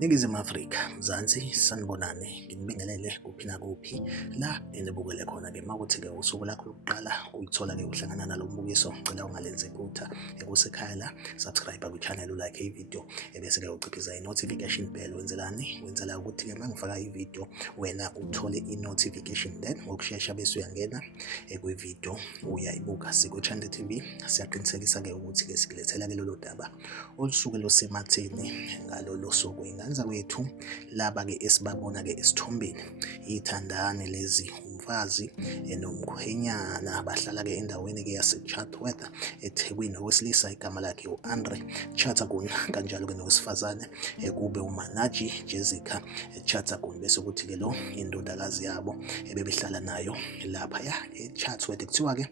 Ningizimu Afrika, Mzansi, sanibonani, nginibingelele kuphi nakuphi la enibukele khona-ke makuthi-ke usuku lakho lokuqala ulithola-ke uhlangana nalo mbukiso, ngicela ungalenzi iphutha kusekhaya la, subscribe ku-channel, ulike ividiyo ebese-ke uciphiza i-notification bell. Wenzelani? Wenzela ukuthi-ke uma ngifaka ividiyo wena uthole i-notification, then ngokushesha bese uyangena kwividiyo uyayibuka. Siko-Chande TV siyaqinisekisa-ke ukuthi-ke sikulethela-ke lolo daba olusuke lusematheni ngalolo suku. Ingane zakwethu laba-ke esibabona-ke esithombeni, ithandane lezi, umfazi nomkhwenyana, bahlala-ke endaweni-ke yase-Chatsworth eThekwini. Owesilisa igama lakhe u-Andre Chatterton, kanjalo-ke nowesifazane kube uManaji Jessica Chatterton, bese kuthi-ke lo indodakazi yabo bebehlala nayo laphaya eChatsworth. Kuthiwa-ke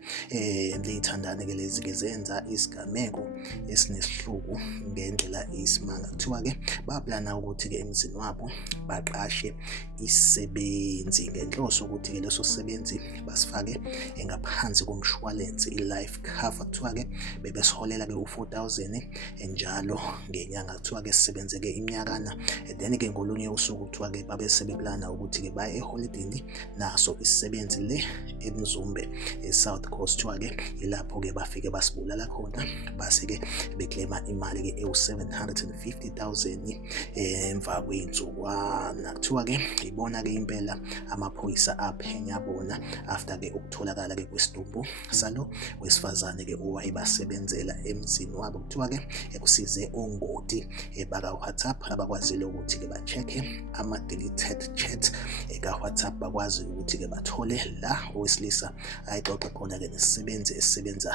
ley'thandane-ke lezi-ke zenza isigameko esinesihluku ngendlela isimanga. Kuthiwa-ke baplana ukuthi-ke emzini wabo baqashe isebenzi ngenhloso ukuthi-ke leso sisebenzi basifake ngaphansi komshwalense, i-life cover. Kuthiwa-ke bebesiholela-ke u-4,000 njalo ngenyanga. Kuthiwa-ke sisebenzeke iminyakana, then-ke ngolunye usuku kuthiwa-ke babesebeplana ukuthi-ke baye eholidini naso isisebenzi le eMzumbe e-South Coast. Kuthiwa-ke ilapho-ke bafike basibulala khona, base-ke beklema imali-ke ewu-750,000 emva kwey'nsukwana. Kuthiwa-ke ibona-ke impela amaphoyisa aphenya bona after-ke ukutholakala-ke kwesidumbu salo wesifazane-ke owayebasebenzela emzini wabo. Kuthiwa-ke kusize ongoti baka-WhatsApp abakwazile ukuthi-ke ba-check-e ama-deleted chat ka-WhatsApp, bakwazi ukuthi-ke bathole la owesilisa ayixoxa khona-ke nesisebenzi esisebenza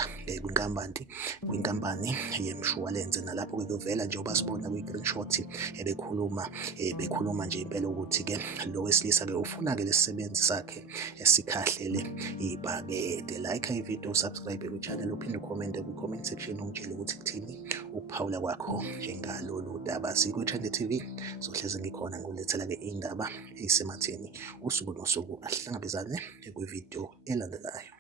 kwinkampani yemshwalense. Nalapho-ke kuvela njengoba sibona kwi-screenshot bekhuluma nje impela ukuthi-ke lo wesilisa-ke ufuna-ke lesisebenzi sakhe esikhahlele ibhakede. Like ividiyo, subscribe ku-channel, uphinde ucommente kwi-comment section ungitshele ukuthi kuthini ukuphawula kwakho ngalolu daba. Siko-Chande TV sohlezi ngikhona ngolethela-ke indaba ey'sematheni usuku nosuku. Asihlangabezane kwividiyo elandelayo.